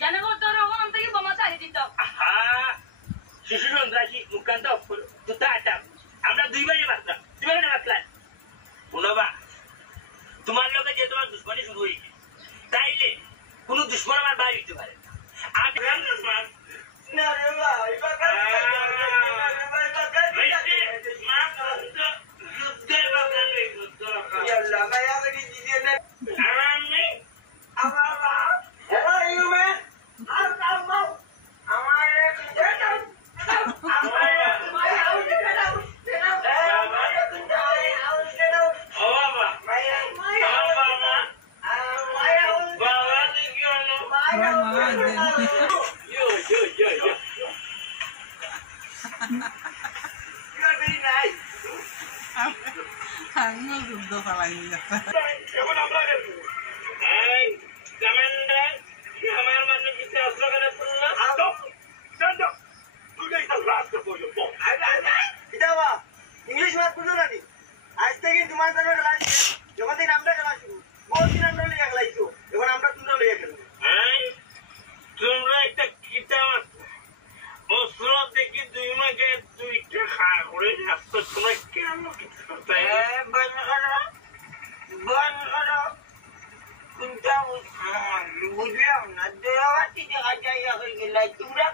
জানে গো তোর ওখান থেকে বোমা চাই দিত শিশু সন্ত্রাসী মুখান্ত তুতা আটা আমরা দুইবারই বাঁচলাম দুইবারে বাঁচলাম শুনবা তোমার লোকে যে তোমার দুশ্মনী শুরু হয়েছে তাইলে কোন দুশ্মন আমার বাইরে দিতে পারে इंग्लिश बात बुझो ना नी आज तक तुम्हारे तरफ गलाई যখন দিন আমরা খেলা শুরু বহুদিন আমরা লিয়ে খেলাইছো এখন আমরা তোমরা লিয়ে খেলো তোমরা একটা কিতাব অস্ত্র দেখি দুই মাকে দুইটা খা করে যাচ্ছ তোমরা কেন বন করো কোনটা বুঝলাম না দেওয়াটি দেখা যায় হয়ে গেল তোমরা